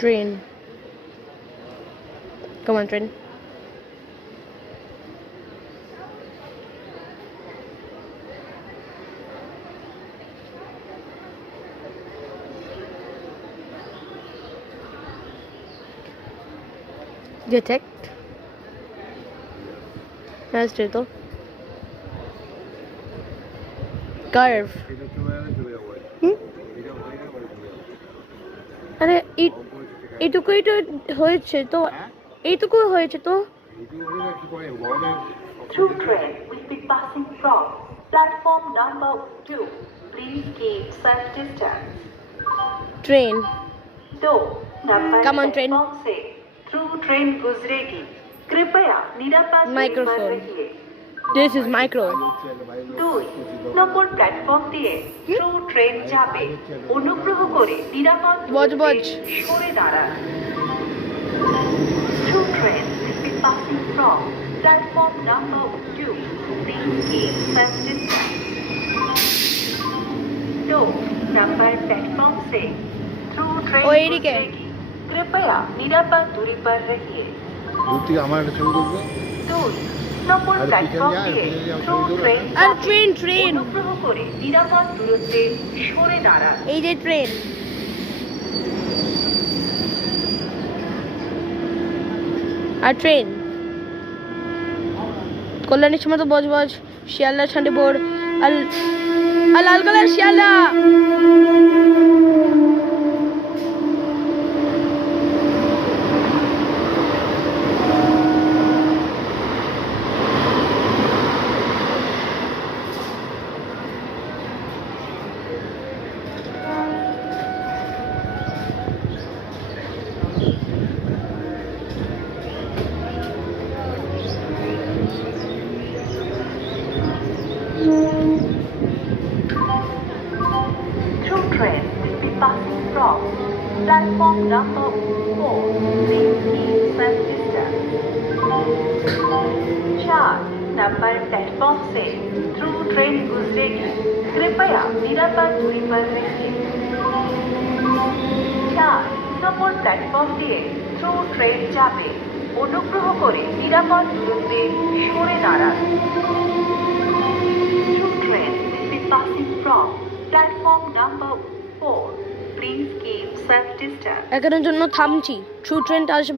Train. Come on, train. Detect. Nice turtle. Curve. আরে এইটুকুই তো হয়েছে তো, এইটুকুই হয়েছে তো। Through train will be passing from platform number 2. Please keep safe distance. Train. दो number Come on, train. Platform से थ्रू ट्रेन गुजरेगी, कृपया निरापद दूरी पर Microphone. रहिए। This is micro. দুই নম্বর প্ল্যাটফর্ম দিয়ে থ্রু ট্রেন যাবে, অনুগ্রহ করে নিরাপদ বজ বজ। দূরত্বে সরে দাঁড়ান। Through train will be passing from platform number 2. Please keep safe distance. दो नंबर प्लेटफॉर्म से थ्रू ट्रेन ओ, एरिके। गुजरेगी, कृपया निरापद दूरी पर रहिए। দূর থেকে আমার একটা ছবি তুলবে দুই নম্বর আর প্ল্যাটফর্ম পিছনে দিয়ে যায়, থ্রু পিছনে ট্রেন আর যাবে, ট্রেন অনুগ্রহ করে নিরাপদ দূরত্বে সরে দাঁড়ান। এই যে ট্রেন। আর ট্রেন কল্যাণীর সময় তো বজ বজ, শিয়ালদা ছান্ডিপুর আর লাল colour Sealdah. Through train will be passing from platform number 4. Please keep safe distance. चार नंबर प्लेटफॉर्म से थ्रू ट्रेन गुजरेगी, कृपया निरापद दूरी पर रहिए। चार নম্বর প্ল্যাটফর্ম দিয়ে থ্রু ট্রেন যাবে, অনুগ্রহ করে নিরাপদ দূরত্বে সরে দাঁড়ান। Through train will be passing from platform number 4. Please keep safe distance. এখানের জন্য থামছি, ট্রু ট্রেনটা আসবে।